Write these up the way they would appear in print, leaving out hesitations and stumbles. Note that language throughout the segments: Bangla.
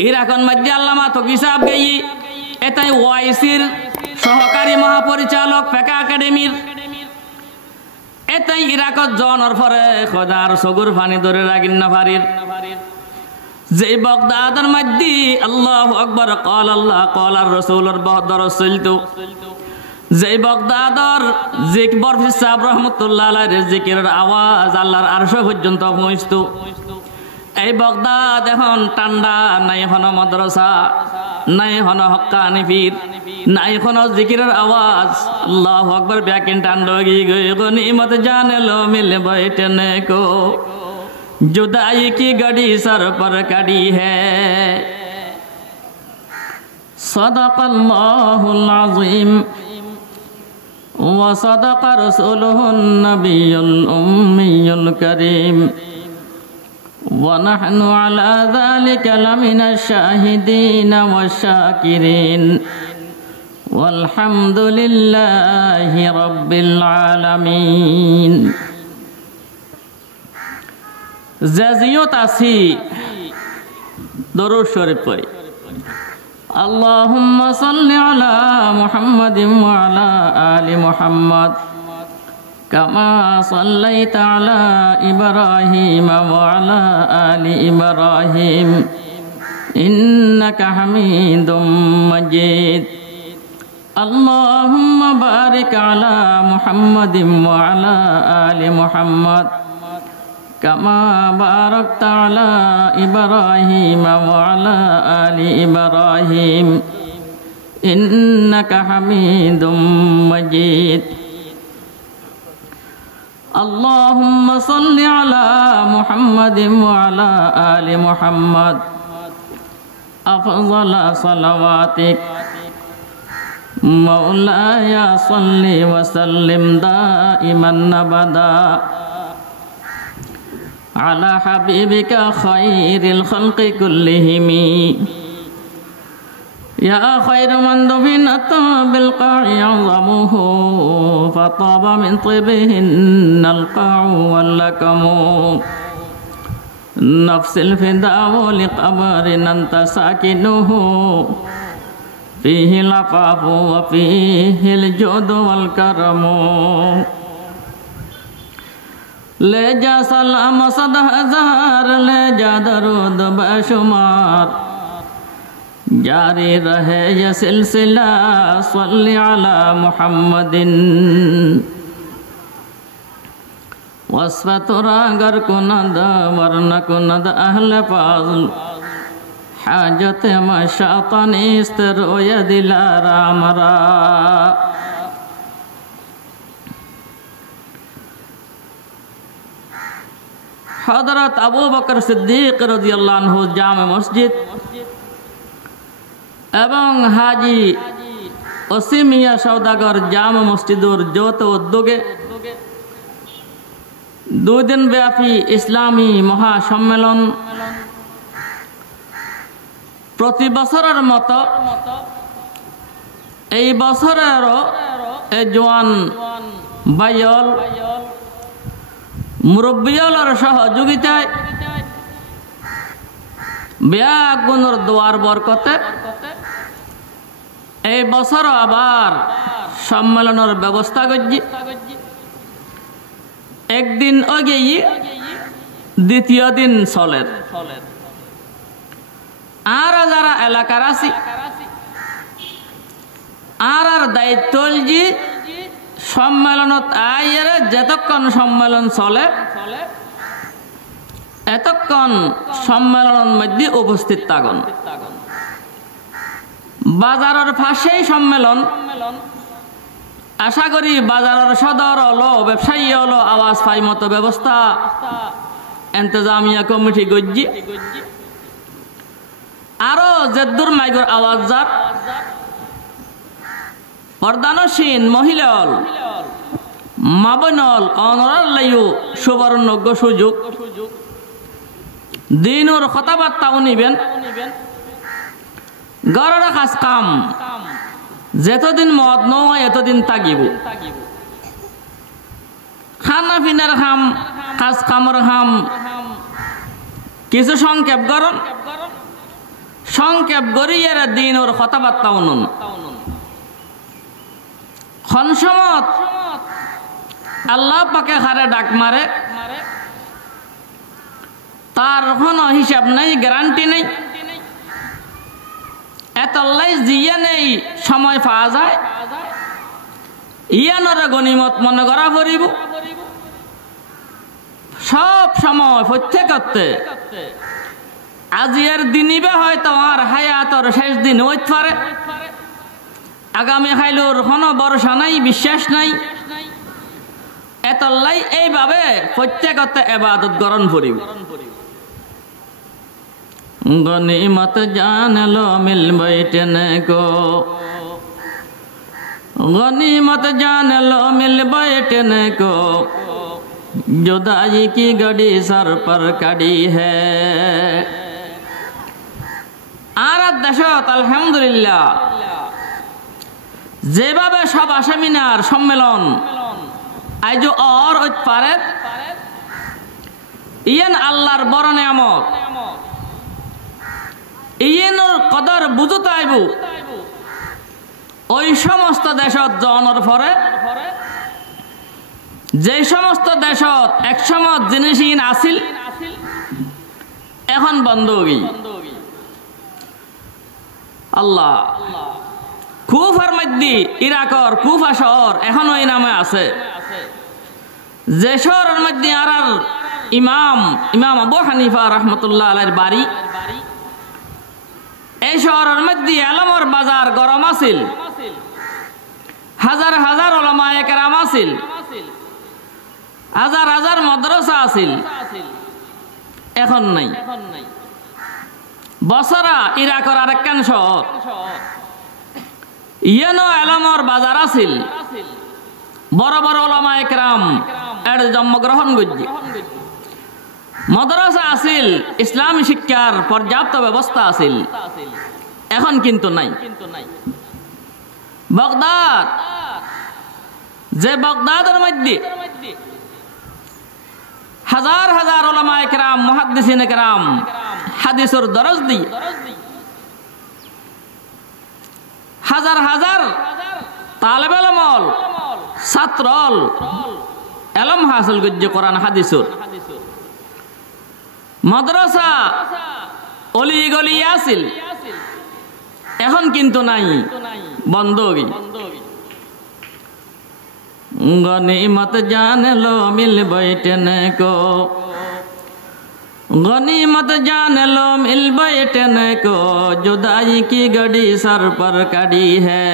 ইরাকন মধ্যে আল্লামা তকি সাহেব গেই এটাই ওয়াইসির সহকারী মহাপরিচালক ফেকা একাডেমির এটাই ইরাকত জনের পরে খোদার সগুর পানি ধরে রাগিন না পারির যে বাগদাদের মধ্যে আল্লাহু আকবার ক্বাল আল্লাহ ক্বাল আর রাসূলুর বহদর চলতো যে বাগদাদর জিকবর সাহেব রহমাতুল্লাহ আলাইহির জিকিরের আওয়াজ আল্লাহর আরশ পর্যন্ত পৌঁছতো এই বাগদাদ এখন ঠান্ডা নাই কোনো মাদ্রাসা নাই কোনো হক্কানি পীর নাই কোনো জিকিরের আওয়াজ আল্লাহু আকবার ব্যাকিন টান্ডগি গনিমত জানে লো মিল बैठने को जुदाई की गड़ी सर पर कड़ी है सदक़ल्लाहुल अज़ीम व सदक़ रसूलुहुन नबियुल उम्मियुल करीम ونحن على ذلك لمن الشاهدين والشاكرين والحمد لله رب العالمين জাজিয়ত আসি দরুদ শরীফ পড়ি আল্লাহুম্মা সাল্লি আলা মুহাম্মাদিন ওয়া আলা আলি মুহাম্মাদ كما صليت على إبراهيم وعلى آل إبراهيم إنك حميد مجيد اللهم بارك على محمد وعلى آل محمد كما باركت على إبراهيم وعلى آل إبراهيم إنك حميد مجيد اللهم صل على محمد وعلى آل محمد أفضل صلواتك مولاي صل وسلم دائما أبدا على حبيبك خير الخلق كلهم يا خير من دفنت بالقاع عظمه فطاب من طيبهن القاع واللكم نفس الفداء لقبر أنت ساكنه فيه العفاف وفيه الجود والكرم ले जा सलाम सद हजार ले जा दरूद बेशुमार जारी रहे ये सिलसिला सल्ली अला मुहम्मदिन वस्फतुरा गर कुनद वरन कुनद अहले फाज़ल हाजत मशातनिस्त रोय दिला रामरा हजरत अबू बकर सिद्दीक रज़ियल्लाहु अन्हु जामे मस्जिद এবং হাজি ওসিমিয়া সওদাগর জামে মসজিদের যৌথ উদ্যোগে 2 দিন ব্যাপী ইসলামী মহাসম্মেলন প্রতি বছরের মতো এই বছরেরও এই জওয়ান বাইল মুরব্বিয়লর সহযোগিতায় ব্যাগুনের দোয়ার বরকতে এই বছর আবার সম্মেলনের ব্যবস্থা করছি একদিন আগেই দ্বিতীয় দিন চলের আর যারা এলাকার আছি আর দায়িত্ব যে সম্মেলনত আইয়ের যতক্ষণ সম্মেলন চলে এতক্ষণ সম্মেলনের মধ্যে উপস্থিত থাকুন বাজারের পাশেই সম্মেলন আশা করি বাজারের সদর হলো ব্যবসায়ী হলো আওয়াজ পাই মতো ব্যবস্থা ইন্তজামিয়া কমিটি গজ্জি আরো যেদুর মাইগর আওয়াজ যার প্রধানসীন মহিলাল মাবনল অনরাল লাইও সুবর্ণজ্ঞ সুযোগ দিনের কথাবার্তা উনিবেন গড়ের কাজ কাম যতদিন মদ নয় এতদিন তাগিব খানা পিনার খাম কাজ কামর খাম কিছু সংক্ষেপ গরম সংক্ষেপ গড়িয়ার দিন ওর কথাবার্তা উনুন খনসমত আল্লাহ পাকে হারে ডাক মারে তার কোনো হিসাব নেই, গ্যারান্টি নেই। এতলাই জিয়া নেই সময় পাওয়া যায়, ইয়ানরে গনিমত মনে করা পড়িব। সব সময় প্রত্যেকতে আজিয়ার দিনিবে হয়তো আর হায়াতর শেষ দিন হইতে পারে, আগামী খাইলোর কোনো ভরসা নাই, বিশ্বাস নাই। এতলাই এইভাবে প্রত্যেকতে ইবাদত গ্রহণ করিব। গনিমত জান লো মিল बैठने को, गनीमत जान लो मिल बैठने को, जुदाई की घड़ी सर पर खड़ी है। আর দেশত আলহামদুলিল্লাহ যেভাবে সব সেমিনার সম্মেলন আজ আর হইতে পারে, ইয়ান আল্লাহর বড় নিয়ামত, ইয়েনর কদর বুঝতে আইব। ওই সমস্ত দেশত জনের পরে যে সমস্ত দেশত একসময় জিনিস আসিল এখন বন্ধ হই। আল্লাহ কুফার মধ্যে ইরাকর কুফা শহর এখন ওই নামে আছে, যে শহরের মধ্যে আর ইমাম আবু হানিফা রহমতুল্লাহ আলাইহির বাড়ি, এই শহরের মধ্যে আলমর বাজার গরম আছিল, হাজার হাজার উলামায়ে কেরাম আছিল, হাজার হাজার মাদ্রাসা আছিল, এখন নাই। বসরা ইরাকর আরেকখান শহর, ইয়ানো আলমর বাজার আছিল, বড় বড় উলামায়ে কেরাম এর জন্মগ্রহণ করছে, মাদ্রাসা আছিল, ইসলামী শিক্ষার পর্যাপ্ত ব্যবস্থা আছিল, এখন কিন্তু নাই। বাগদাদ, যে বাগদাদের মধ্যে হাজার হাজার উলামায়ে কেরাম মুহাদ্দিসিনে কেরাম হাদিসের দরজ দি, হাজার হাজার তালেবে ইলম ছাত্র ইলম হাসিল করছে কোরআন হাদিসের, মাদ্রাসা অলি গলি আছিল, এখন কিন্তু নাই, বন্ধ হই। गनीमत जान लो मिल बैठने को, गनीमत जान लो मिल बैठने को, जुदाई की घड़ी सर पर खड़ी है।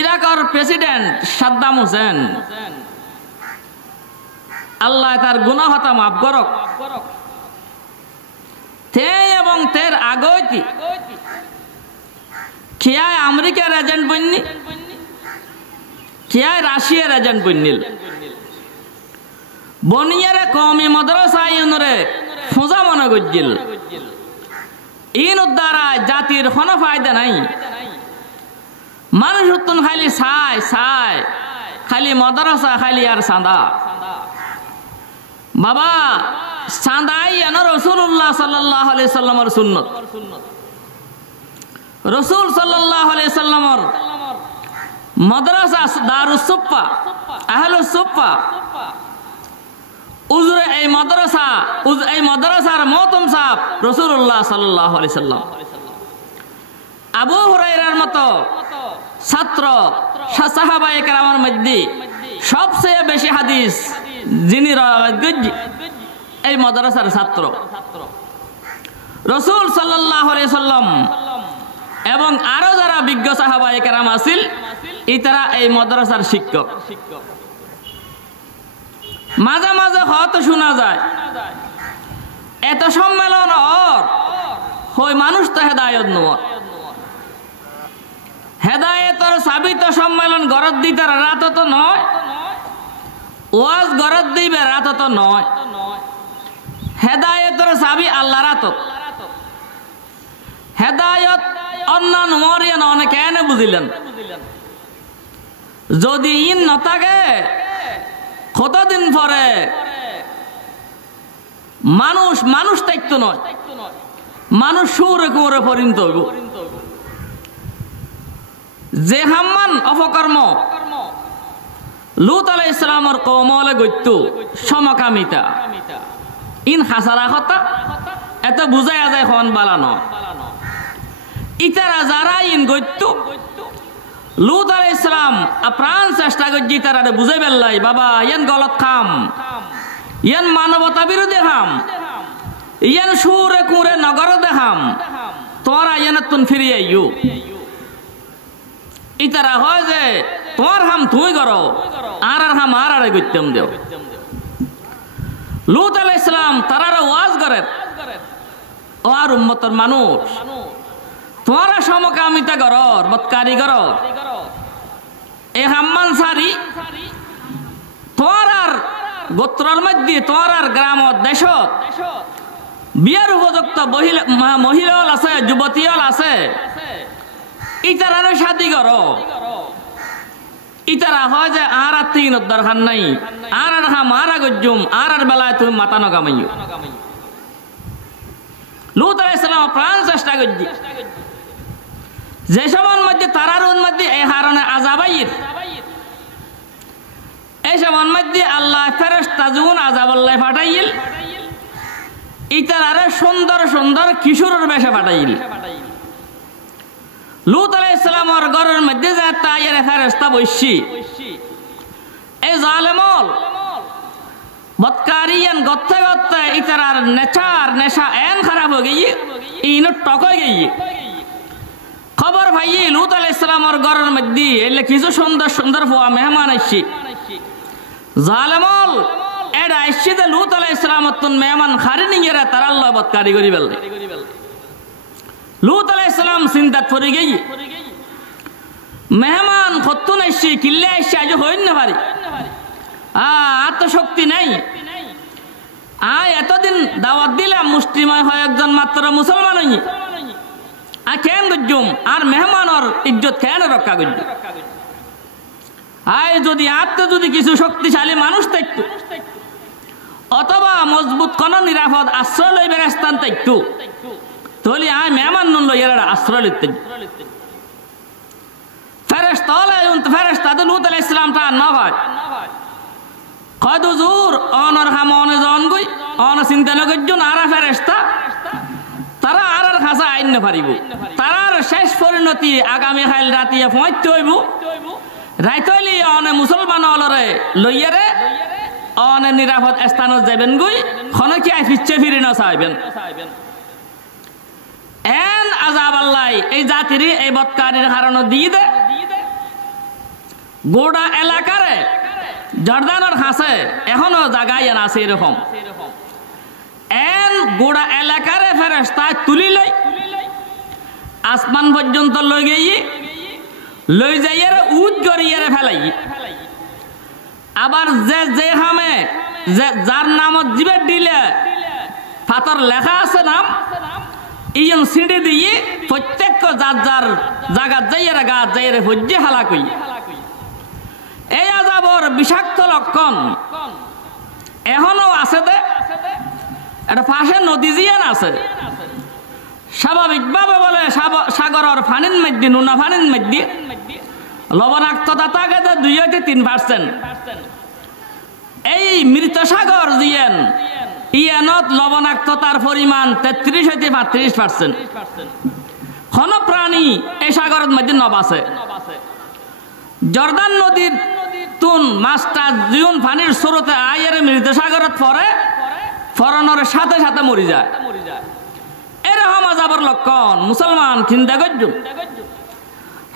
ইরাকের প্রেসিডেন্ট সাদ্দাম হোসেন, আল্লাহ তার গুনাহ হতা মাফ করক, তে এবং তের আগতি কিয়ায় আমেরিকার এজেন্ট বন্নি, কিয়ায় রাশিয়ার এজেন্ট বন্নিল, বনিয়ারে কওমি মাদ্রাসা ইউনরে ফুজা মনে গজ্জিল, ইন দ্বারা জাতির কোনো ফায়দা নাই। মানুষ উত্তন খালি ছায় খালি মাদ্রাসা খালি আর চাঁদা। বাবা চাঁদাই এন রাসূলুল্লাহ সাল্লাল্লাহু আলাইহি সাল্লামের সুন্নত, রসুল সাল্লাল্লাহু আলাইহি সাল্লামের মাদ্রাসা দারুস সুফা আহলুস সুফা উজরে এই মাদ্রাসার মহতম সাহেব রাসূলুল্লাহ সাল্লাল্লাহু আলাইহি সাল্লাম। আবু হুরায়রার মতো ছাত্র সাহাবায়ে কেরামের মধ্যে সবচেয়ে বেশি হাদিস যিনি এই মাদ্রাসার ছাত্র রাসূল সাল্লাল্লাহু আলাইহি সাল্লাম এবং আরো যারা বিজ্ঞ সাহাবায়ে কেরাম আছিল ইতারা এই মাদ্রাসার শিক্ষক। মাঝে মাঝে হয়তো শোনা যায় এত সম্মেলন হই মানুষ তো হেদায়ত নয়, হেদায়তের চাবি তো সম্মেলন গরত দিতে রাত তো নয়, ওয়াজ গরত দিবে রাত তো নয়, হেদায়তের চাবি আল্লাহ রাত। হেদায়ত অন্য নমরিয়া নয় কেন বুঝিলেন? যদি ইন নথাকে কতদিন পরে মানুষ মানুষ দায়িত্ব নয়, মানুষ সুরে কুরে পরিণত হইব। যে হাম্মান অপকর্ম লুত আলাইহিস সালামর কওমলে গইত সমকামিতা ইন হাসারা কথা এত বুঝাইয়া যায় খন বালানো ইতারা যারা ইন গইত লুত আলাইহিস সালাম আপ্রাণ চেষ্টা করছি তারা বুঝাই বেল্লাই বাবা ইয়ান গলত খাম, ইয়ান মানবতা বিরোধী খাম, ইয়ান সুরে কুরে নগর দেখাম, তোরা ইয়ান তুন ফিরিয়ে আইয়ু। ইতারা হয় যে তোমার হাম তুই করো আর হাম আর গইতাম দেও। লুত আলাইহিস সালাম তারারে ওয়াজ করে ও আর উম্মতের মানুষ তোরা সমকামিতা করর বদকারি করর এ হাম্মান সারি তোরার গোত্রর মধ্যে তোরার গ্রাম দেশত বিয়ার উপযুক্ত মহিলা আছে, যুবতী আছে, ইতারার শাদি করো। ইতারা হয় যে আর তিন দরকার নাই, আর হাম আর গজ্জুম আর বেলায় তুমি মাথা নগামাইও। লুত আলাইহিস সালাম প্রাণ চেষ্টা করছি যে সময়ের মধ্যে তারার মধ্যে এই হারণে আযাবাইর এই সময়ের মধ্যে আল্লাহ ফেরেশতা যুন আযাব আল্লাহ পাঠাইল ইতারারে সুন্দর সুন্দর কিশোরের বেশে পাঠাইল। লুত আলাইহিস সালামের ঘরের মধ্যে যে তাইয়ের ফেরেশতা বসছি এই জালেমল বদকারিয়ান গত্তে গত্তে ইতারার নেশা এন খারাপ হয়ে গিয়ে ইনো টক হয়ে গিয়ে খবর ভাইয়ে লুত আলাইহিস সালামের ঘরের মধ্যে এলে কিছু সুন্দর সুন্দর ফুয়া মেহমান আসছি জালেমল এড আসছি যে লুত আলাইহিস সালামের তুন মেহমান খারি নিয়ে তারা আল্লাহ বদকারি করি বেললে। লুত আলাইহিস সালাম চিন্তাত পড়ে গিয়ে মেহমান খত্তুন আসছি কিল্লে আসছি আজ হইন না পারি আত্মশক্তি নেই, এতদিন দাওয়াত দিলাম মুসলিময় হয় একজন মাত্র মুসলমান হই কেন গজ্জুম আর মেহমানর ইজ্জত কেন রক্ষা করছি। যদি আত্ম যদি কিছু শক্তিশালী মানুষ থাকতো অথবা মজবুত কোন নিরাপদ আশ্রয় লইবার স্থান থাকতো তাহলে মেহমান নুন লইয়ার আশ্রয় লিখতে ফেরেশতা লুত আলাইহিস সালামটা না ভাই কত জোর অনর হাম অনে জন গই অন চিন্তা নগজন আর ফেরেশতা তারা আর খাসা আইন না পারিব। তারার শেষ পরিণতি আগামী কাল রাতে পৌঁছতে হইব। রাইতলি অনে মুসলমান অলরে লইয়ারে অনে নিরাপদ স্থানত যাবেন গই খনকি আই পিছে ফিরে না চাইবেন এন আযাব আল্লাহ এই জাতির এই বদকারির কারণে দিয়ে দে গোটা এলাকারে জর্দানের কাছে এখনো জায়গায় আছে এরকম এন গোটা এলাকারে ফেরেশতা তুলি লই আসমান পর্যন্ত লই গিয়ে লই যাইয়ার উদ গড়িয়ে ফেলাই। আবার যে যে হামে যার নামত জিবে দিলে পাথর লেখা আছে নাম ইয়ন সিঁড়ি দিয়ে প্রত্যেক যার যার জায়গা যাইয়ার গা যাইয়ার হজ্জে হালাকই। এই আযাবর বিষাক্ত লক্ষণ এখনো আছে দে এটা পাশে নদী জিয়ান আছে স্বাভাবিকভাবে বলে সাগরের পানির মধ্যে নুনা পানির মধ্যে লবণাক্ততা থাকে 2-3%। এই মৃত সাগর জিয়ান ইয়ানত লবণাক্ততার পরিমাণ 33-32%। কোন প্রাণী এই সাগরের মধ্যে নব আছে। জর্দান নদীর তুন মাছটা জীবন পানির স্রোতে আয়ের মৃত সাগরত পরে ফরনের সাথে সাথে মরি যায়। এরকম আযাবের লক্ষণ মুসলমান চিন্তা করছ।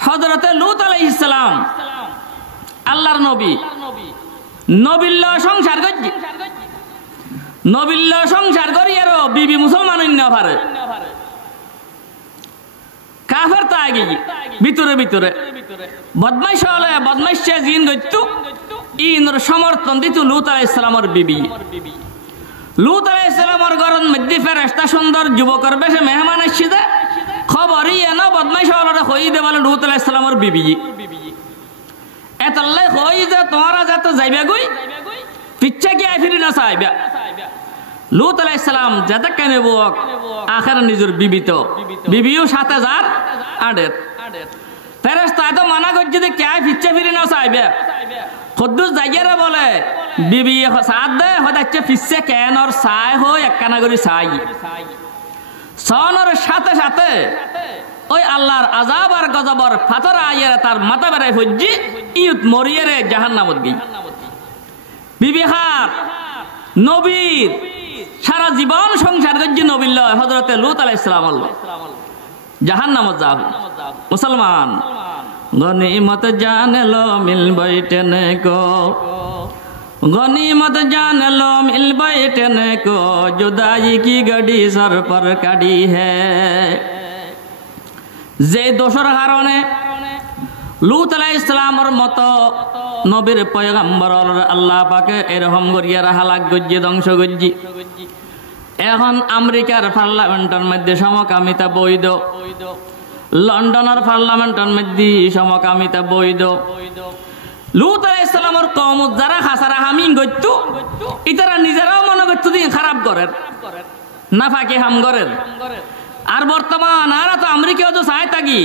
হযরতে লূত আলাইহিস সালাম আল্লাহর নবী নবিল্ল সংসার করছি নবিল্ল সংসার করি আরো বিবি মুসলমান অন্য পারে কাফের তা আগে ভিতরে ভিতরে বদমাইশ হলে বদমাইশে জিন গইতো ইনর সমর্থন দিত লূত আলাইহিস সালামের বিবি। লূত আলাইহিস সালামের ঘরের মধ্যে ফেরেশতা সুন্দর যুবকের বেশে মেহমান আসছে দে খবরই এন বদমাইশ হলে কই দে বলে লূত আলাইহিস সালামের বিবি এতলাই কই যে তোমরা যত যাইবে গই পিচ্ছা কি আইফিরি না চাইবে লুত আলাইহিস সালাম যাতে কেন বুক আখের নিজের বিবিও 7000 আডের ফেরেশতা তো মানা করছে যে কে ফিচ্ছে ফিরে না চাইবে খুদ্দুস জায়গারে বলে বিবি সাথ দে হচ্ছে ফিচ্ছে কেন আর চাই হয় একখানা করে চাই সনর সাথে সাথে ওই আল্লাহর আযাব আর গজবর ফাতর আইয়ারে তার মাথা বেড়াই হজ্জি ইউত মরিয়ারে জাহান্নামত গই বিবি হার নবীর সারা জীবন সংসার গজ্জি নবীর লয় হযরতে লূত আলাইহিস সালাম আল্লাহ জাহান্নামত যাব মুসলমান গনিমত জান লো মিল बैठने को गनीमत जान लो मिल बैठने को जुदाई की गड़ी सर पर कड़ी है যে দোষর কারণে লূত আলাইহিস সালামের মতো নবীর পয়গম্বর আল্লাহ পাকে এরকম করিয়া হালাক গজ্জি ধ্বংস গজ্জি এখন আমেরিকার পার্লামেন্টের মধ্যে সমকামিতা বৈধ লন্ডনের পার্লামেন্টের মধ্যে সমকামিতা বৈধ লূত আলাইহিস সালামের কওম যারা হাসারা হামিং গইতো ইতারা নিজেরাও মনে করতো দিন খারাপ করেন নাফাকি হাম করেন আর বর্তমান আর তো আমেরিকাও তো চাই থাকি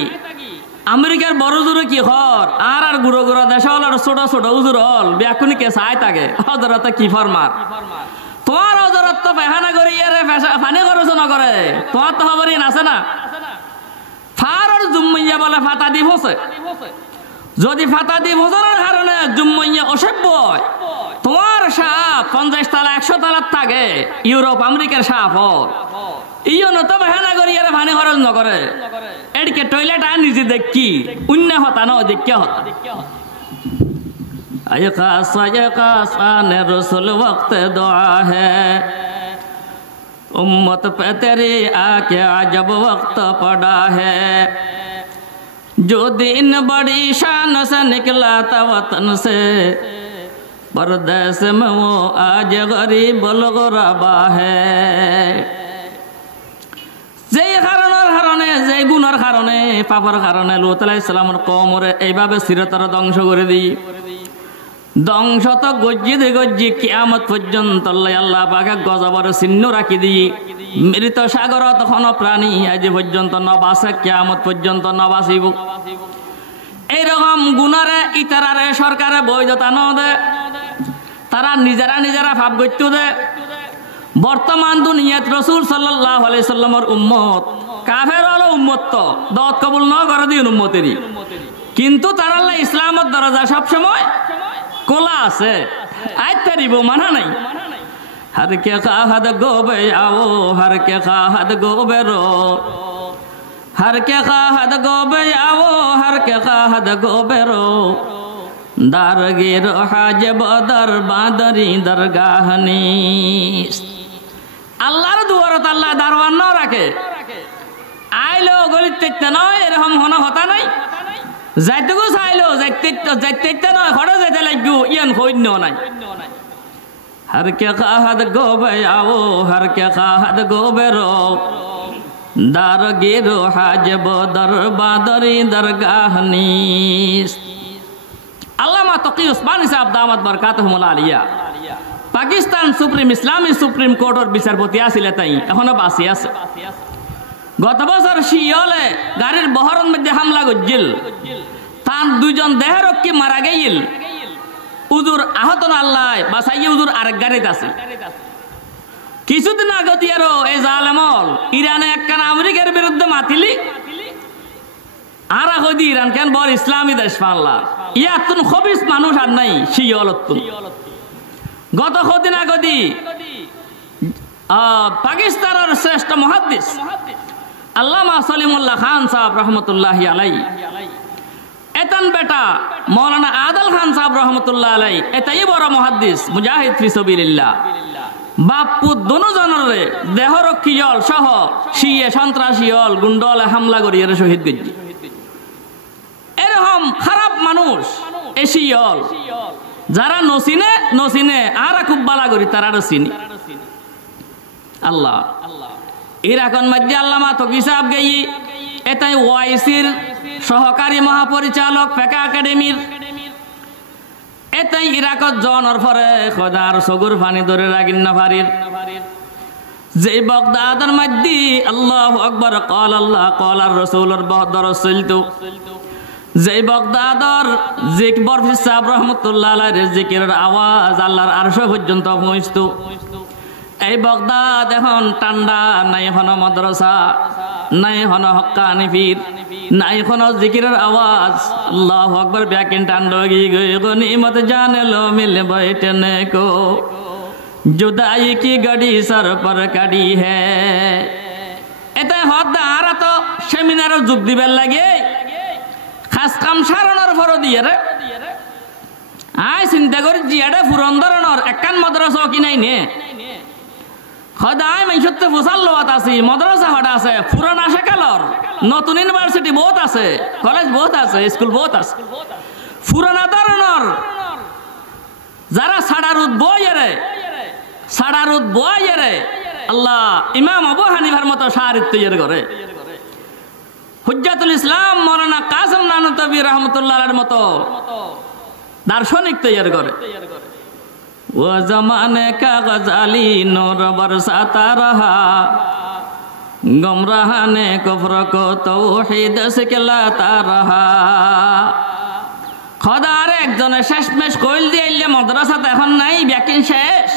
আমেরিকার বড় জোরে কি হর আর গুড়ো গুড়ো দেশ হল আর ছোট ছোট উজুর হল ব্যাকুনি কে চাই থাকে হজরত কি ফরমার তোমার হজরত তো পেহানা করি ফানি খরচ না করে তোমার তো খবরই আছে না ফার আর জুম্মাইয়া বলে ফাতা দি বসে যদি ফাতা দি বসনের কারণে জুম্মাইয়া অসভ্য হয় তোমার সাপ 50 তালা 100 তালার থাকে ইউরোপ আমেরিকার সাপ হল ইয়ো নত বেহানা করি আরে ফানি খরচ ন করে এদিকে টয়লেট আর নিজে দেখি অন্য হতা ন দেখি হতা আয়ে কাস আনে রসুল वक्त दुआ है उम्मत पे तेरी आके अजब वक्त पड़ा है जो दिन बड़ी शान से निकला था वतन से परदेस में वो आज गरीब गुरबा है যে কারণে যে গুণের কারণে পাপের কারণে লূত আলাইহিস সালামের কওমরে এইভাবে চিরতরে ধ্বংস করে দিই ধ্বংস তো গজ্জি কিয়ামত পর্যন্ত আল্লাহ পাক গজবর চিহ্ন রাখি দিই মৃত সাগর তখন প্রাণী আজ পর্যন্ত নবাসে কিয়ামত পর্যন্ত নবাসিব এইরকম গুণরে ইতারারে সরকারে বৈধতা ন দে তারা নিজেরা ভাব গত্য দে বর্তমান দুনিয়াত রাসূল সাল্লাল্লাহু আলাইহি সাল্লামের উম্মত কাফের হলো উম্মত তো দত কবুল না করে দিন উম্মতেরই কিন্তু তারা আল্লাহ ইসলামের দরজা সব সময় খোলা আছে আইতারিব মানা নাই हर के खाहद गोबे आओ हर के खाहद गोबे रो हर के खाहद गोबे आओ हर के खाहद गोबे रो दारगीर हाजब दर बादरी दरगाह नीस আল্লাহর দুয়ারত আল্লাহ দারওয়ান না রাখে আইলো গলিত তেতে নয় এরকম হনা হতা নাই যাইতেগো চাইলো যাইতে নয় ঘরে যাইতে লাগবো ইয়ান হইন নাই हर के खाहद गोबे आओ हर के खाहद गोबे रो दारगीर हाजब दर बादरी दरगाह नीस আল্লামা তকি উসমানী সাহেব দামাত বরকাতুহুল আলিয়া পাকিস্তান সুপ্রিম ইসলামী সুপ্রিম কোর্টের বিচারপতি আসিলে তাই এখনো বাঁচি আছে গত বছর শিয়লে গাড়ির বহরের মধ্যে হামলা গজ্জিল তার দুইজন দেহরক্ষী মারা গেইল উজুর আহত আল্লাহ বাসাইয়ে উজুর আরেক গাড়িতে আছে কিছুদিন আগতে আরো এই জালেমল ইরানে একখানা আমেরিকার বিরুদ্ধে মাতিলি আর হইদি ইরান কেন বড় ইসলামী দেশ পাল্লা ইয়াতুন খবিস মানুষ আর নাই শিয়লতুন গত কদিন আগদি পাকিস্তানের শ্রেষ্ঠ মুহাদ্দিস আল্লামা সলিমুল্লাহ খান সাহেব রহমতুল্লাহি আলাইহি এতন বেটা মৌলানা আদল খান সাহেব রহমতুল্লাহ আলাইহি এটাই বড় মুহাদ্দিস মুজাহিদ ফি সাবিলিল্লাহ বাপু দুজনের দেহরক্ষী জল সহ শিয়ে সন্ত্রাসী হল গুন্ডলে হামলা করিয়ে শহীদ গজ্জি এরকম খারাপ মানুষ এশিয়ল যারা নসিনে আর খুব বালা করি তারা চিনি আল্লাহ ইরাকন মধ্যে আল্লামা তকি সাহেব গেই এটাই ওয়াইসির সহকারী মহাপরিচালক ফেকা একাডেমির এটাই ইরাকত জনের পরে খোদার সগুর ফানি ধরে রাগিন না পারির যে বাগদাদের মধ্যে আল্লাহু আকবার قال আল্লাহ قال রাসূলুর দরস চলতো যে বাগদাদর জিকবর সাহেব রাহমাতুল্লাহ আলাইহি জিকিরের আওয়াজ আল্লাহর আরশ পর্যন্ত পৌঁছতো। এই বাগদাদ এখন ঠান্ডা, নাই হন মাদ্রাসা, নাই হন হক্কানি পীর, নাই হন জিকিরের আওয়াজ। আল্লাহু আকবার ব্যাকিন টান্ডগি গনিমত জানে লো মিল बैठने को जुदाई की गाड़ी सर पर काड़ी है। এটা হদ্দা আর তো সেমিনারও যোগ দিবার লাগে খাস কাম সারানোর ফর দিয়ে রে আয় চিন্তা করি জিয়াডে ফুরন্দরনর একখান মাদ্রাসা কি নাই নে খদাই মাইসতে ফুসাল লোয়াত আছে মাদ্রাসা হডা আছে পুরান আসে কালর নতুন ইউনিভার্সিটি বহুত আছে কলেজ বহুত আছে স্কুল বহুত আছে পুরানা ধরনের যারা সাড়ারুদ বইরে আল্লাহ ইমাম আবু হানিফার মতো শারিত তৈরি করে হুজ্জাতুল ইসলাম মাওলানা কাসিম নানুতবি রাহমাতুল্লাহর মতো দার্শনিক তৈরি করে। वो जमाने का गजाली नूर बरसाता रहा गुमराह ने कुफ्र को तौहीद सिखलाता रहा। খোদার একজনের শেষমেশ কইল দিয়ে মাদ্রাসাতে এখন নাই ব্যাকিন শেষ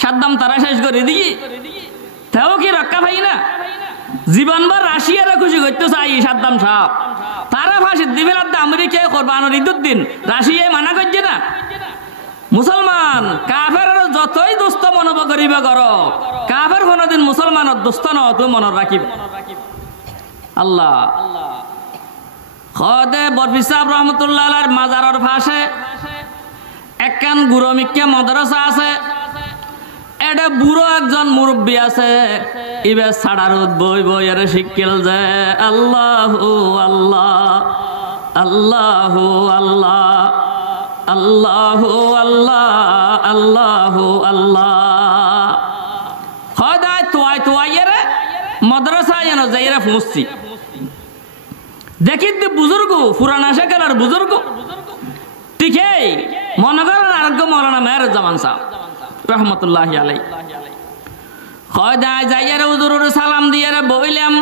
সাদ্দাম তারা শেষ করে দিই তাও কি রক্ষা পাই না জীবনভর রাশিয়ারে খুশি করতে চাই সাদ্দাম সাহেব তারা ফাঁসি দিবেন আমেরিকায় কোরবানোর ঈদের দিন রাশিয়ায় মানা করছে না। মুসলমান কাফের যতই দুস্থ মনোভ করিবে কর কাফের কোনদিন মুসলমানের দুস্থ ন তুই মনে রাখিবে। আল্লাহ খদে বরফি সাহেব রহমতুল্লাহ আলাইহির মাজারের পাশে একখান গুরমিক্কা মাদ্রাসা আছে। এটা বুড়ো একজন মুরব্বী আছে ইবে সাড়ারুদ বই বইয়ের শিখিল যে আল্লাহু আল্লাহ আল্লাহু আল্লাহ আল্লাহু আল্লাহ আল্লাহু আল্লাহ খদাই তোয়াইরে মাদ্রাসা যেন যাইরে পৌঁছছি দেখি বুজুর্গ পুরানা শেখার বুজুর্গ ঠিকই মনে করেন আরোগ্য মৌলানা মেহেরুজ্জামান সাহেব রহমতুল্লাহি আলাইহি খদাই যাইরে হুজুরের সালাম দিয়ে বইলাম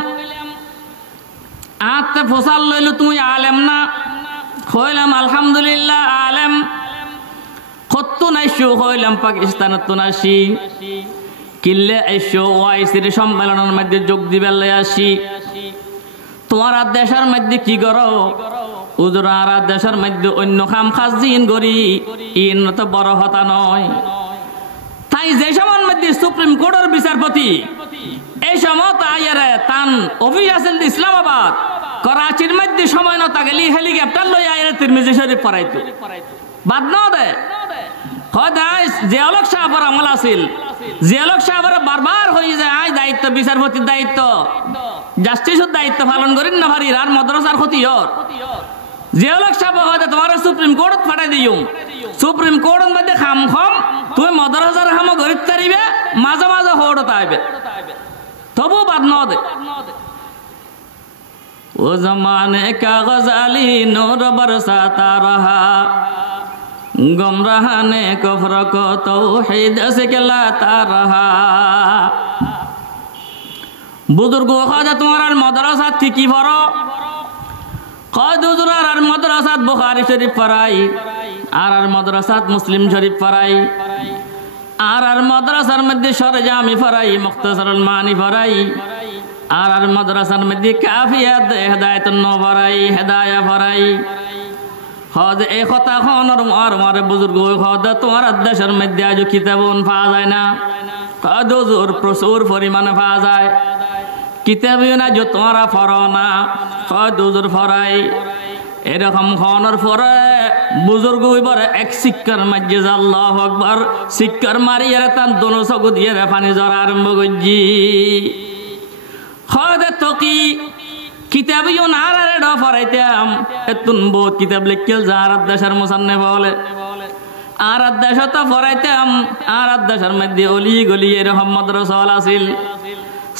আতে ফসাল লইল তুই আলেম না কইলাম আলহামদুলিল্লাহ আলেম কত নাইশো কইলাম পাকিস্তান তো নাসি কিল্লে আইশো ওয়াইসির সম্মেলনের মধ্যে যোগ দিবার লাই আসি তোমার দেশের মধ্যে কি করো হুজুর আর দেশের মধ্যে অন্য কাম কাজ দিন করি ইন তো বড় হতা নয়। তাই যে সময়ের মধ্যে সুপ্রিম কোর্টের বিচারপতি এই সময় তাইরে তান অফিস আছেন ইসলামাবাদ করাচির মধ্যে সময় না গেলি হেলিকপ্টার লই আইরে তিরমিজি শরীফ পড়াইতো বাদ না দে খদাই জিয়াউল সাহেবের আমল আছিল জিয়াউল সাহেবের বারবার হই যায় আই দায়িত্ব বিচারপতির দায়িত্ব জাস্টিসের দায়িত্ব পালন করেন না ভারি আর মাদ্রাসার ক্ষতি হর জিয়াউল সাহেব কইতে তোমার সুপ্রিম কোর্ট পাঠাই দিও সুপ্রিম কোর্টের মধ্যে খাম তুই মাদ্রাসার খাম গরিব তারিবে মাঝে মাঝে হড় তাইবে তবু বাদ না দে। वो जमाने का गजाली नूर बरसाता रहा गुमराह ने कुफ्र को तौहीद सिखलाता रहा। बुजुर्ग खाजा तुम्हारा मदरसा थी की पढ़ो खाद हुजूरार मदरसा बुखारी शरीफ पढ़ाई आर मदरसा मुस्लिम शरीफ पढ़ाई आर मदरसार मध्य शरजामी पढ़ाई मुख्तसरुल मानी पढ़ाई আর মাদ্রাসার মধ্যে কাফিয়াত হেদায়েতুন নবরাই হেদায়া ফরাই হদ এই কথা খনর মারে বুজুর্গ হদ তোমার দেশের মধ্যে আজ কিতাবন পাওয়া যায় না হদ হুজুর প্রচুর পরিমাণে পাওয়া যায় কিতাবিও না যে তোমরা পড়ো না হদ হুজুর ফরাই এরকম খনর পরে বুজুর্গ হইবারে এক শিক্ষার মাঝে আল্লাহু আকবার শিক্ষার মারিয়ে তান দোনো চকু দিয়ে পানি ঝরা আরম্ভ করছি খদে তকি কিতাবিও না রে ড ফরাইতাম এতুন বহুত কিতাব লিখল যার দেশের মুসান্নে বলে আর দেশ তো ফরাইতাম আর দেশের মধ্যে অলি গলি এরকম মাদ্রাসা আছিল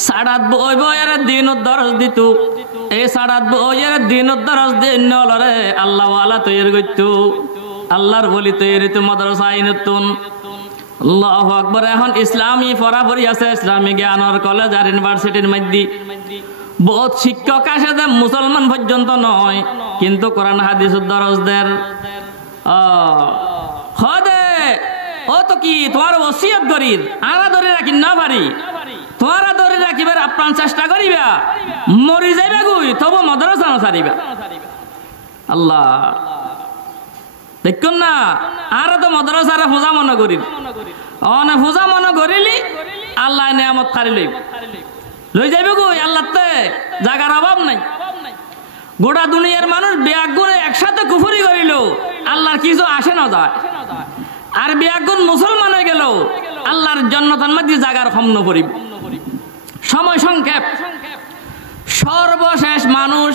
সাড়াত বই বইয়ের দিন দরজ দিত এই সাড়াত বইয়ের দিন দরজ দিন নলরে আল্লাহ ওয়ালা তৈরি করত আল্লাহর বলি তৈরি তো মাদ্রাসা আইনতুন আল্লাহু আকবার। এখন ইসলামী পড়াপড়ি আছে, ইসলামী জ্ঞানের কলেজ আর ইউনিভার্সিটির মধ্যে বহুত শিক্ষক আসে যে মুসলমান পর্যন্ত নয়, কিন্তু কোরআন হাদিস দরজদের হদে ও তো কি তোমার ওসিয়ত করির আরা ধরে রাখি না পারি, তোমারা ধরে রাখিবার আপ্রাণ চেষ্টা করিবা, মরি যাইবে গুই তবু মাদ্রাসা না ছাড়িবা। আল্লাহ দেখুন না, আর তো মাদ্রাসার পূজা মনে করি, অনে পূজা মনে করিলি আল্লাহ নিয়ামত খারি লই যাইবে গুই। আল্লাহতে জায়গার অভাব নাই। গোটা দুনিয়ার মানুষ বেয়াগুন একসাথে কুফরি করিল, আল্লাহর কিছু আসে না যায়। আর বেয়াগুন মুসলমান হয়ে গেল, আল্লাহর জান্নাতের মধ্যে জায়গার খম্ন করিব। সময় সংক্ষেপ। সর্বশেষ মানুষ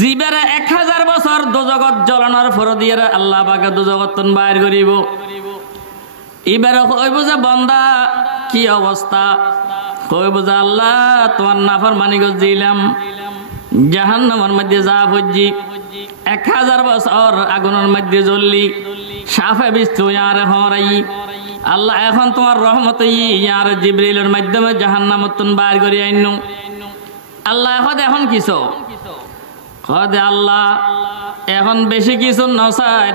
জীবের 1000 বছর দোজগত জ্বলানোর ফর দিয়ে আল্লাহ পাকে দোজগত বাইর করিব। এবারে কইব যে বান্দা কি অবস্থা, কইব যে আল্লাহ তোমার নাফরমানি দিলাম, জাহান্নামের মধ্যে যা ভজি 1000 বছর আগুনের মধ্যে জ্বললি, সাফে বিস্তু ইয়ারে হরাই। আল্লাহ এখন তোমার রহমত ইয়ার জিবরিলের মাধ্যমে জাহান্নামতন বাইর করে আইনু। আল্লাহ এখন কিছু কদে আল্লাহ এখন বেশি কিছু নসাই,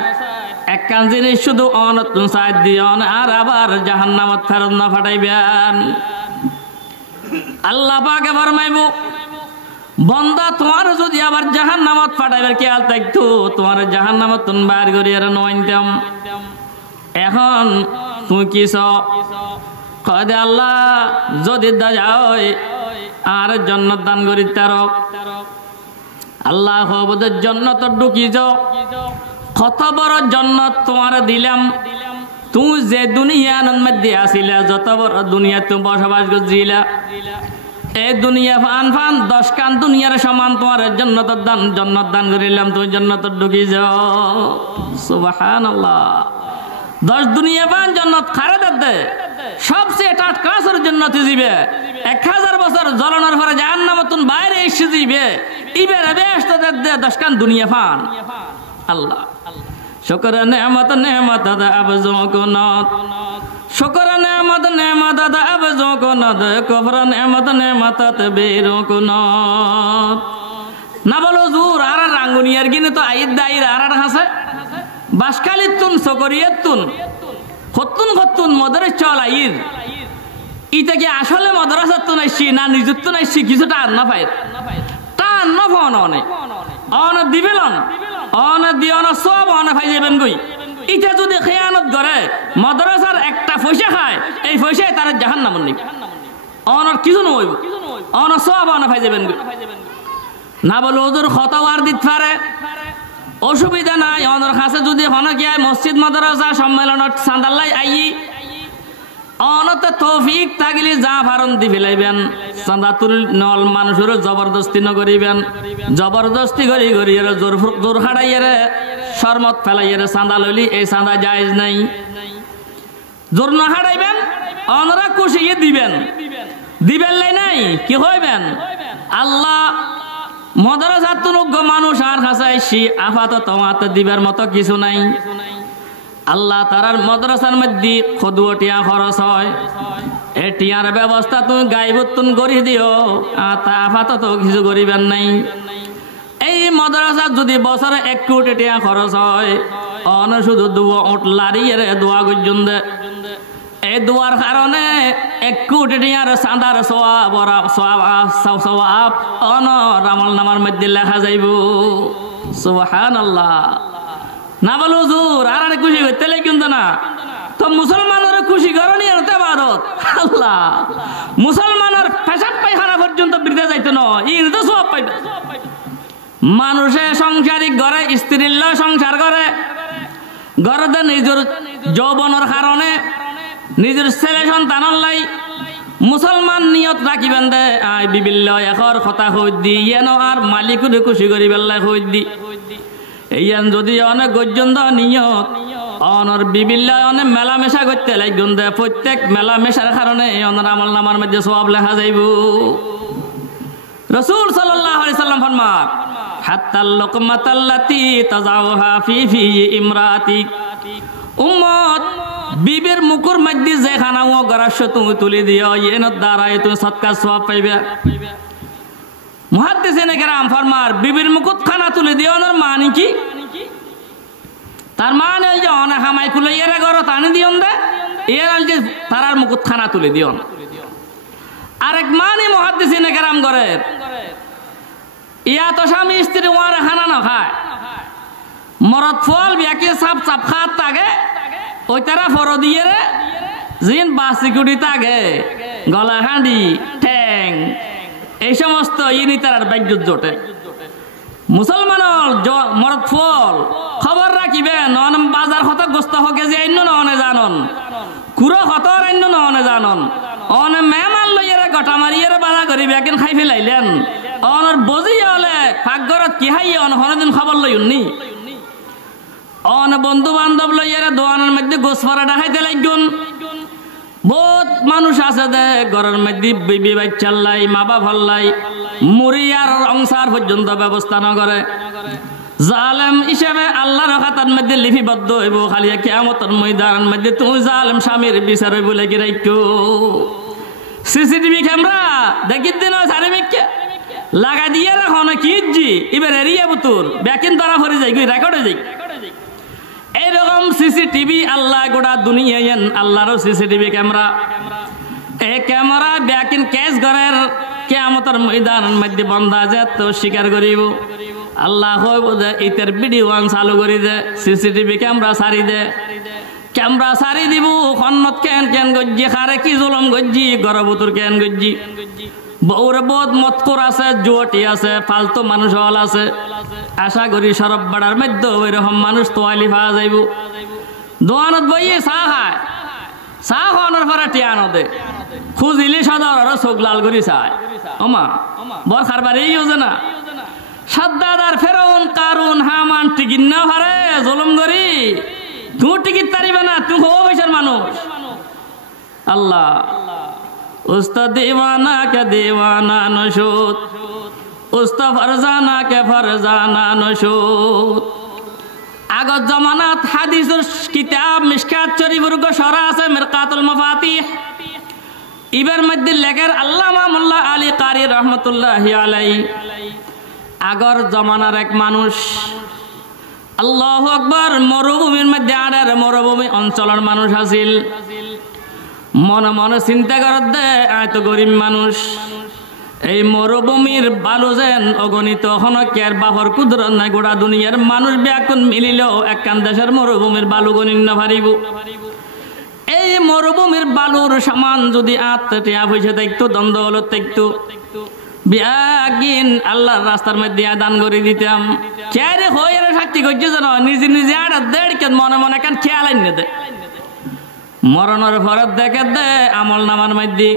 একখান জিনিস শুধু অনতুন সাইড দিয়ন আর আবার জাহান্নামত ফেরত না ফাটাইবেন। আল্লাহ পাক এবার মাইব বন্দা তোমার যদি আবার জাহান্নামত ফাটাইবার খেয়াল থাকতো, তোমার জাহান্নামত বাইর করি আর নইতাম। এখন তুমি কিস কদে আল্লাহ যদি দা যাও আর জন্নত দান করি তার আল্লাহ হবদের জন্নত ঢুকি যাও। কত বড় জন্নত তোমার দিলাম, তুমি যে দুনিয়ার মধ্যে আসিলা, যত বড় দুনিয়া তুমি বসবাস করছিলা, এই দুনিয়া ফান ফান 10 কান দুনিয়ার সমান তোমার জন্নত দান করিলাম, তুমি জন্নত ঢুকি যাও। সুবহানাল্লাহ। 10 দুনিয়া ফান জন্নত খারে দে সবচেয়ে টাটকা জন্নত যাবে। 1000 বছর জ্বলানোর পরে জাহান্নামতন বাইরে এসে যাবে, ইবেরে বেশ তো দে 10 কান দুনিয়া ফান। আল্লাহ শুকর নেমত নেমত দা আবজো কোনত, শুকর নেমত নেমত দা আবজো কোনত, কফর নেমত নেমত তবেরো কোনত। না বলো জুর আর রাঙ্গুনিয়ার গিনে তো আইদ দাইর আর হাসে বাসকালিতুন সকরিয়াতুন খত্তুন খত্তুন মদরে চল আইর। ইটা কি আসলে মাদ্রাসাতুন আইছি না নিযুক্তুন আইছি কিছুটা আর না পাই টান না ফোন অন দিবেলন অন দিয়ন সব অন ভাই যাবেন গই। ইটা যদি খেয়ানত করে মাদ্রাসার একটা পয়সা খায়, এই পয়সায় তার জাহান্নাম নিব, অনর কিছু নইব, অন সব অন ভাই যাবেন গই। না বলো ওদের খতাওয়ার দিত পারে, অসুবিধা নাই। অনর কাছে যদি হনে গিয়ে মসজিদ মাদ্রাসা সম্মেলনত চাঁদাল্লাই আই অনতে তৌফিক থাকলে যা ভারণ দি ফেলাইবেন, চাঁদা তুল নল মানুষের জবরদস্তি নকরিবেন, জবরদস্তি করি করি জোর হাড়াইয়ারে শরমত ফেলাইয়ারে চাঁদা লইলি এই চাঁদা জায়েজ নাই। জোর না হাড়াইবেন, অনরা খুশিয়ে দিবেন, দিবেন লাই নাই কি হইবেন। আল্লাহ মাদ্রাসাতুনজ্ঞ মানুষ আর হাসাইছি আপাতত তোমাতে দিবার মতো কিছু নাই। আল্লাহ তারার মাদ্রাসার মধ্যে খদুয়া টিয়া খরচ হয়, এ টিয়ার ব্যবস্থা তুমি গাইবতুন করি দিও, তা আপাতত কিছু করিবেন নাই। এই মাদ্রাসা যদি বছরে 1 কোটি টিয়া খরচ হয়, অন শুধু দুয়া ওট লারিয়ে দোয়া গুজন দে, এই দোয়ার কারণে 1 কোটি টিয়ার চাঁদার সওয়াব অন আমল নামার মধ্যে লেখা যাইব। সুবহানাল্লাহ। না বলো হুজুর আর খুশি করতে কিন্তু না তো মুসলমানের খুশি করনি ভারত। আল্লাহ মুসলমানের পেশাব পায়খানা পর্যন্ত বৃদ্ধে যাইতো না, ইর তো সব পাইবে। মানুষে সংসারিক ঘরে স্ত্রীর লয় সংসার করে, ঘরতে নিজের যৌবনের কারণে নিজের ছেলে সন্তানের লাই মুসলমান নিয়ত রাখিবেন দে আই বিবিল্ল এখর কথা হই দি ইয়েন আর মালিকুরে খুশি করিবেন লাই হই দি। এইয়ান যদি অনেক গর্জন্ত নিয়ত অনর বিবিল্লা অনেক মেলামেশা করতে লাগবেন দে, প্রত্যেক মেলামেশার কারণে অনর আমল নামার মধ্যে সওয়াব লেখা যাইব। রাসূল সাল্লাল্লাহু আলাইহি সাল্লাম ফরমান হাত্তাল লুকমাতাল্লাতী তাজাউহা ফি ইমরাতিক। উম্মত বিবের মুকুর মধ্যে যে খানা ও গরাস তুমি তুলি দিও এন দ্বারাই তুমি সৎকার সওয়াব পাইবে মুহাদ্দিসিনে কেরাম ফরমার বিবির মুকুট খানা তুলে দিও ওর মানে কি তার মানে যে অনে হামাই খুলে এর ঘর টানি দিও দে এর যে তারার মুকুট খানা তুলে দিও আরেক মানে মুহাদ্দিসিনে কেরাম করে ইয়া তো স্বামী স্ত্রী ওয়ার খানা না খায় মরদ ফল বিয়াকে সাপ চাপ খাত থাকে ওই তারা ফরো দিয়ে রে জিন বাসিকুড়ি থাকে গলা হাঁড়ি ঠ্যাং এই সমস্ত ইনি তার বাইদ্যুৎ জোটে মুসলমান মরদ ফল খবর রাখিবেন বাজার হত গোস্ত হকে যে অন্য নহনে জানন কুড়ো হতর অন্য নহনে জানন অনে মেহমান লইয়ের গটা মারিয়ের বাধা করিবে একদিন খাই ফেলাইলেন অনর বজি হলে ফাকগরত কি হাই অন হনদিন খবর লইনি অন বন্ধু বান্ধব লইয়ের দোয়ানের মধ্যে গোসফরা ডাকাইতে লাগুন বহুত মানুষ আছে দে ঘরের মধ্যে বিবি বাচ্চার লাই মা বাবার লাই মুরিয়ার সংসার পর্যন্ত ব্যবস্থা না করে জালেম হিসেবে আল্লাহর খাতার মধ্যে লিপিবদ্ধ হইব খালি কিয়ামতের ময়দানের মধ্যে তুমি জালেম স্বামীর বিচার হইব লাগি রাখো সিসিটিভি ক্যামেরা দেখি দিন সারিমিককে লাগা দিয়ে রাখো না কি জি এবার এরিয়া বুতুর ব্যাকিন ধরা পড়ে যাই রেকর্ড হয়ে যাই এইরকম সিসিটিভি আল্লাহ গোটা দুনিয়ায় আল্লাহর সিসিটিভি ক্যামেরা এই ক্যামেরা ব্যাকিন ক্যাশ ঘরের কিয়ামতের ময়দানের মধ্যে বন্ধা যে তো স্বীকার করিব আল্লাহ হইব যে ইতের ভিডিও চালু করি দে সিসিটিভি ক্যামেরা সারি দে ক্যামেরা সারি দিব খন্নত কেন কেন গজ্জি খারে কি জুলম গজ্জি গরবতুর কেন গজ্জি বউরে বহুত মতকুর আছে জুয়টি আছে ফালতু মানুষ হল আছে আশা করি সরব বাড়ার মধ্যে ওই রকম মানুষ তোয়ালি পাওয়া যাইব দোয়ানত বইয়ে চাহ খায় চাহ খাওয়ানোর পরে টিয়ানো দে খুঁজিলি সদর আরো চোখ লাল করি চায় ওমা বর খারবারই ইউজে না সাদ্দাদার ফেরাউন কারুন হামান টিকিট না পারে জুলুম করি তুই টিকিট পারিবে না তুই হবো পয়সার মানুষ আল্লাহ উস্তা দিওয়ানা কে দিওয়ানা নশুদ উস্তা ফরজানা কে ফরজানা নশুদ আগত জমানাত হাদিসের কিতাব মিশকাত শরীফের সরা আছে মিরকাতুল মাফাতিহ ইবের মধ্যে লেখের আল্লামা মোল্লা আলী কারি রহমতুল্লাহি আলাইহি আগর জমানার এক মানুষ আল্লাহু আকবার মরুভূমির মধ্যে আড়ের মরুভূমি অঞ্চলের মানুষ আছিল মনে মনে চিন্তা করার দে এত গরিব মানুষ এই মরুভূমির বালু যেন অগণিত হনকের বাহর কুদরত নাই গোটা দুনিয়ার মানুষ ব্যাকুন মিলিলেও একখান দেশের মরুভূমির বালু গণিত না পারিব এই মরুভূমির বালুর সমান যদি আত্মটিয়া পয়সা দেখতো দ্বন্দ্ব হলো দেখতো বিয়াগিন আল্লাহর রাস্তার মধ্যে দান করে দিতাম কে রে হয়ে সাক্ষী করছে যেন নিজে নিজে আড়া দেড় কে মনে মনে কেন খেয়াল আইনে দে মরণের ফরত দেখে দে আমল নামার মধ্যে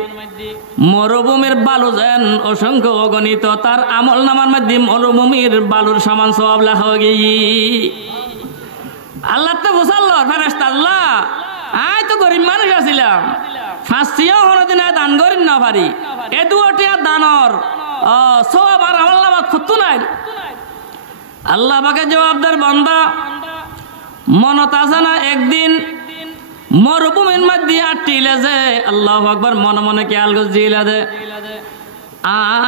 মরুভূমির বালু যেন অসংখ্য অগণিত তার আমল নামার মধ্যে মরুভূমির বালুর সমান সব লেখা হয়ে গিয়ে আল্লাহ তো বুঝাল্লো ফেরেশতা আল্লাহ আয় তো গরিব মানুষ আছিলাম ফাঁসিও কোনোদিন দান করি না পারি এ দুটিয়া দানর সব আর আমল নামা খুঁতু নাই আল্লাহ পাকে জবাবদার বান্দা মনত আছে না একদিন মরুভূমির মধ্যে আটটিলে যে আল্লাহু আকবার মনে মনে খেয়াল গজিলে দে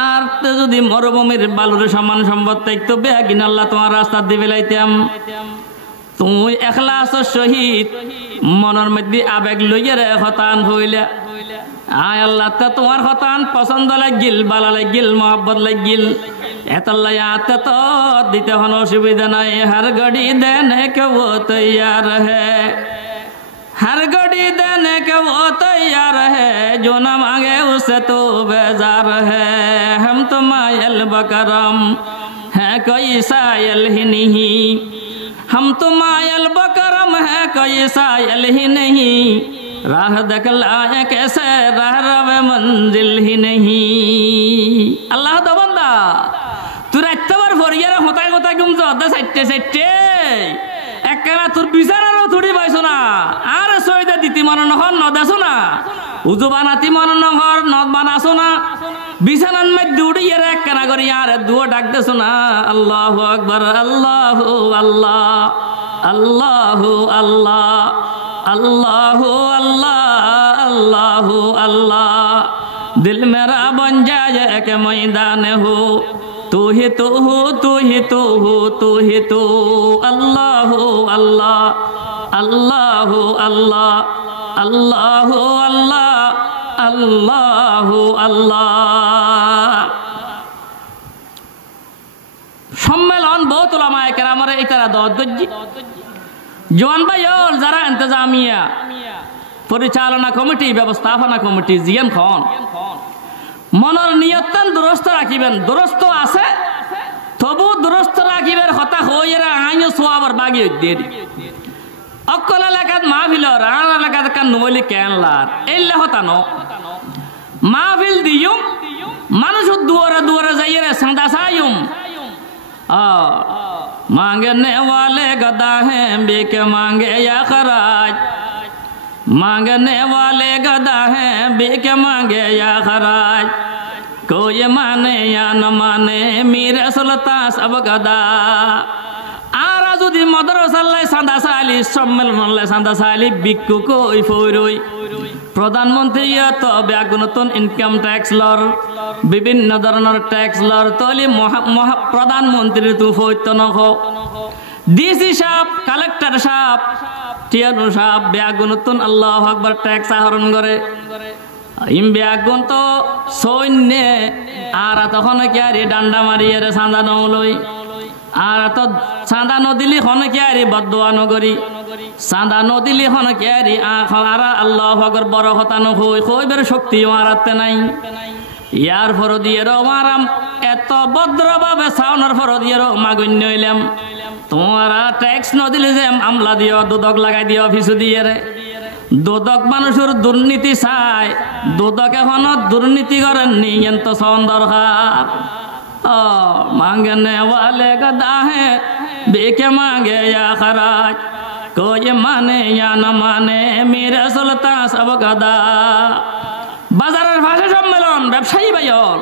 আর যদি মরুভূমির বালুর সমান সম্পদ থাকতো বেগিন আল্লাহ তোমার রাস্তা দিবে লাইতাম তুই এখলাস শহীদ মনের মধ্যে আবেগ লইয়ে রে হতান হইলে আয় আল্লাহ তে তোমার হতান পছন্দ লাগিল বালা লাগিল মোহাব্বত লাগিল এতল্লাই আতে তো দিতে হন অসুবিধা নাই হর ঘড়ি দেনে কে ও তৈয়ার হে हर घड़ी देने के वो तैयार है जो न मांगे उससे तो बेजार है हम तो मायल बकरम है कोई सायल ही नहीं हम तो मायल बकरम है कोई सायल ही नहीं राह दखलाए कैसे राह रवे मंजिल ही नहीं अल्लाह तो बंदा तू रातभर ফরিয়ারে হতাই হতাই ঘুমছো অর্ধা সাইটে সাইটে একখানা তোর বিচারারও থুড়ি পাইছো না আর সইদা দিতি মনে নহর নদাছো না উজু বানাতি মনে নহর নদ বানাছো না বিছানার মধ্যে উঠিয়ে একখানা করি আর দুয়ো ডাক দেছো না আল্লাহু আকবার আল্লাহু আল্লাহ আল্লাহু আল্লাহ अल्लाह अल्लाह अल्लाह अल्लाह, दिल मेरा बन जाए के मैदान हो, तू ही तू हो, तू ही तू हो, तू ही तू, अल्लाह अल्लाह अल्लाह अल्लाह अल्लाह अल्लाह अल्लाह अल्लाह। সম্মেলন বহুত উলামায়ে কেরামের এই তারা দজ্জি জওয়ান ভাইল যারা ইন্তজামিয়া পরিচালনা কমিটি ব্যবস্থাপনা কমিটি জিএম খন মনের নিয়তন দুরস্ত রাখিবেন, দুরস্ত আছে তবু দুরস্ত রাখিবেন, হতা হইরা আইনো সোয়াবার বাগি দিয়ে দি অকল এলাকাত মাহফিলর আর এলাকাত কান নবলি কেনলার এল্লে হতানো মাহফিল দিয়ুম মানুষ দুয়ারে দুয়ারে যাইরে সাদা সায়ুম मांगने वाले गदा हैं बेके मांगे या खराज, मांगने वाले गदा हैं बेके मांगे या खराज, कोई माने या न माने मेरे सुलता सब गदा। आरा जुदी मदरसाल्लाय सादा साली सम्मेलनल्लाय सादा साली बिक्कु कोई फौरई প্রধানমন্ত্রী তো ব্যাগুনতন ইনকাম ট্যাক্স লর বিভিন্ন ধরনের ট্যাক্স লর তলি প্রধানমন্ত্রী তু হইতো নখ ডিসি সাহেব কালেক্টর সাহেব টিয়ানু সাহেব ব্যাগুনতন আল্লাহু আকবার ট্যাক্স আহরণ করে ইম ব্যাগুন তো সৈন্যে আর তখন কি আর ডান্ডা মারিয়ে রে সান্দা নলই আর তো সান্দা নদিলি হনে কি আর বদদোয়া নগরি সাদা নদিলি হন কেরি আরা আল্লাহু আকবার বড় হতানো হই কইবার শক্তি মারাতে নাই ইয়ার ফর দিয়ে মারাম এত ভদ্রভাবে সাউনার ফর দিয়ে মাগন্য হইলাম তোমারা ট্যাক্স নদিলে যে আমলা দিও দুদক লাগাই দিও অফিস দিয়ে রে দুদক মানুষের দুর্নীতি চায় দুদক এখন দুর্নীতি করেন নি এত সন দরকার मांगने वाले गदा है बेके मांगे या खराज, कोई माने या न माने मेरे सुलता सब गदा। বাজারের ভাষা সম্মেলন ব্যবসায়ী ভাইল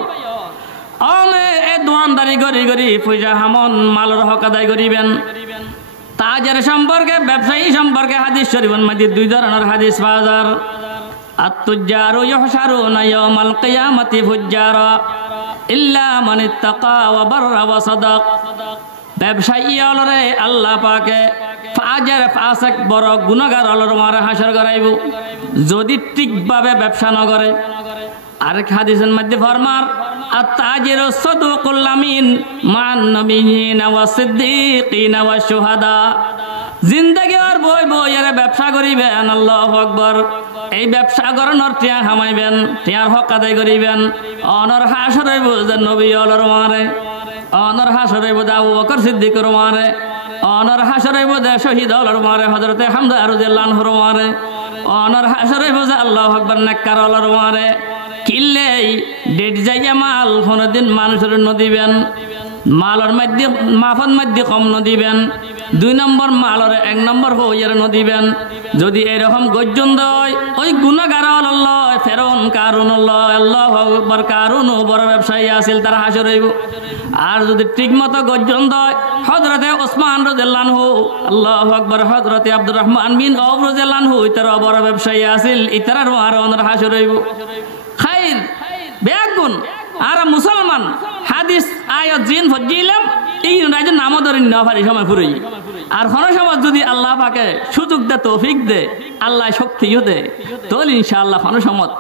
অনে এ দোয়ানদারি গরি গরি পয়সা হামন মালর হক আদায় করিবেন। তাজের সম্পর্কে ব্যবসায়ী সম্পর্কে হাদিস শরীফের মধ্যে দুই ধরনের হাদিস বাজার আত-তুজ্জারু ইহশারুনা ইয়াউমাল কিয়ামাতি ফুজ্জারা ইল্লা মান ইত্তাকা ওয়া বাররা ওয়া সাদাক। ব্যবসায়ী হলরে আল্লাহ পাকে ফাজের ফাসিক বড় গুনাহগার হলর মারে হাসর করাইব যদি ঠিকভাবে ব্যবসা না করে। আরেক হাদিসের মধ্যে ফরমার আত-তাজিরু সাদুকুল আমিন মান নবিয়িনা ওয়া সিদ্দিকিনা ওয়া শুহাদা। জিন্দেগি আর বই বই এর ব্যবসা করিবেন আল্লাহু আকবার। এই ব্যবসা করানোর টিয়া হামাইবেন টিয়ার হক আদায় করিবেন। অনর হাসরে বুঝে নবী অলর মারে, অনর হাসরে বুঝে আবু বকর সিদ্দিকের মারে, অনর হাসরে বুঝে শহীদ অলর মারে হযরতে হামজা রাদিয়াল্লাহু আনহুর মারে, অনর হাসরে বুঝে আল্লাহু আকবার নেককার অলর মারে। কিল্লেই ডেট যাইয়া মাল কোনদিন মানুষের নদিবেন, মালর মধ্যে মাফন মধ্যে কম নদিবেন। দুই নম্বর মালর এক নম্বর হইয়ার নদিবেন। যদি এরকম গর্জন দেয় ওই গুনাহগার আল্লাহ ফেরন কারুন আল্লাহু আকবার কারুন বড় ব্যবসায়ী আছিল তার হাসর হইব। আর যদি ঠিকমতো গর্জন দেয় হযরতে ওসমান রাদিয়াল্লাহু আনহু আল্লাহু আকবার হযরতে আব্দুর রহমান বিন আওফ রাদিয়াল্লাহু আনহু ইতার বড় ব্যবসায়ী আছিল ইতার আর ওনার হাসর হইব। খাইর বেগুন আর মুসলমান হাদিস আয়াত জিন ফজিলাম এই রাজ নাম ধরেন না পারি সময় পুরোই। আর কোন সময় যদি আল্লাহ পাকে সুযোগ দে তৌফিক দে আল্লাহ শক্তিও দে তাহলে ইনশাআল্লাহ কোন সময়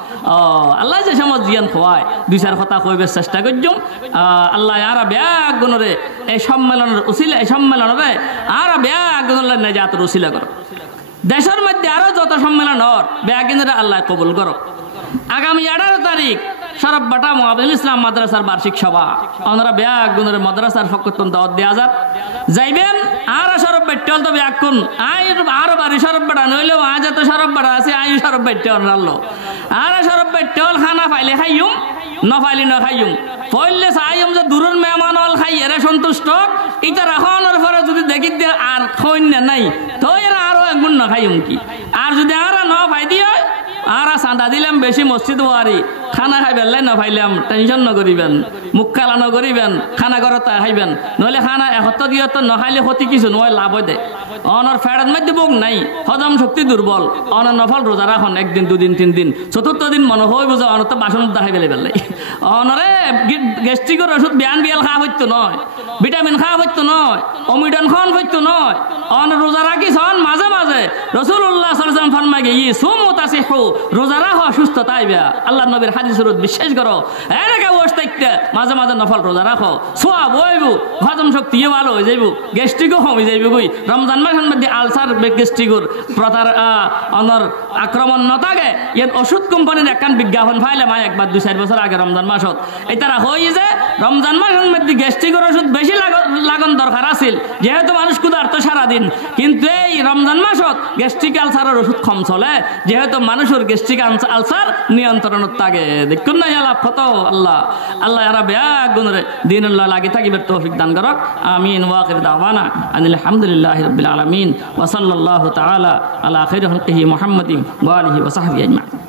আল্লাহ যে সময় জিয়ান খোয়ায় দুই চার কথা কইবার চেষ্টা করজুম। আল্লাহ আর বেগুনরে এই সম্মেলনের উসিলা এই সম্মেলনরে আর বেগুনরে নাজাতের উসিলা করো। দেশের মধ্যে আরো যত সম্মেলন হর বেগুনরে আল্লাহ কবুল করো। আগামী 18 তারিখ শরফবাটা মুআবিল ইসলাম মাদ্রাসার বার্ষিক সভা ওনারা বেগুনের মাদ্রাসার ফকতন দাওয়াত দেয়া যাইবেন। আর শরফ বেটল তো বেগুন আই আর বাড়ি শরফবাটা নইলেও আজ এত শরফবাটা আছে আই শরফ বেটল রাল্লো আর শরফ বেটল খানা পাইলে খাইয়ুম না পাইলে না খাইয়ুম পড়লে চাইম যে দূরের মেহমান হল খাই এরা সন্তুষ্ট এটা রাখানোর পরে যদি দেখি আর খৈন্য নাই তো এরা আরো একগুণ না খাইম কি। আর যদি আর না পাই দিয়ে আর চাঁদা দিলাম বেশি মসজিদ ওয়ারি খানা খাইবেন লাই না পাইলাম টেনশন নকরিবেন মুখ কালা নকরিবেন খানা করতে খাইবেন নহলে খানা এসপ্ত দিয়ে তো নখাইলে ক্ষতি কিছু নয় লাভ দে অনর ফেরত মধ্যে বোক নাই হজম শক্তি দুর্বল অনর নফল রোজা রাখন একদিন দুদিন 3 দিন চতুর্থ দিন মনে হয় বুঝো অনত বাসন দেখাইবে লেবেল অনরে গ্যাস্ট্রিকের ওষুধ বিয়ান বিয়াল খাওয়া হইতো নয় ভিটামিন খাওয়া হইতো নয় অমিডন খাওয়ান হইতো নয় অন রোজা রাখি হন মাঝে মাঝে রাসূলুল্লাহ সাল্লাল্লাহু আলাইহি ওয়াসাল্লাম ফরমায় ই সুমু তাসিহু রোজা রাখো সুস্থ তাইবা আল্লাহ নবীর হাদিসের বিশ্বাস করো এরকে ওস্তাইতে মাঝে মাঝে নফল রোজা রাখো সওয়াব হইবো হজম শক্তিও ভালো হয়ে যাইবো গ্যাস্ট্রিকও কমে যাইবো কই রমজান মাসের মধ্যে আলসার গ্যাস্ট্রিকের প্রতার অনর আক্রমণ ন থাকে ইয়াত ওষুধ কোম্পানির একখান বিজ্ঞাপন ফাইলে মা একবার 2-4 বছর আগে রমজান মাসত এটারা হই যে রমজান মাসের মধ্যে গ্যাস্ট্রিকের ওষুধ বেশি লাগান দরকার আছিল যেহেতু মানুষ ক্ষুধার্ত সারাদিন কিন্তু এই রমজান মাসত গ্যাস্ট্রিক আলসারের ওষুধ কম চলে যেহেতু মানুষের গ্যাস্ট্রিক আলসার নিয়ন্ত্রণত থাকে দেখুন না লাভ কত আল্লাহ আল্লাহ এরা বেয়া গুণরে দিনুল্লাহ লাগি থাকিবার তৌফিক দান করক আমিন ওয়াখির দাওয়ানা আনিল হামদুলিল্লাহি রাব্বিল আলামিন ওয়া সাল্লাল্লাহু তাআলা আলা খাইরি খালকিহি মুহাম্মাদিন ওয়া আলিহি ওয়া সাহবিহি আজমাইন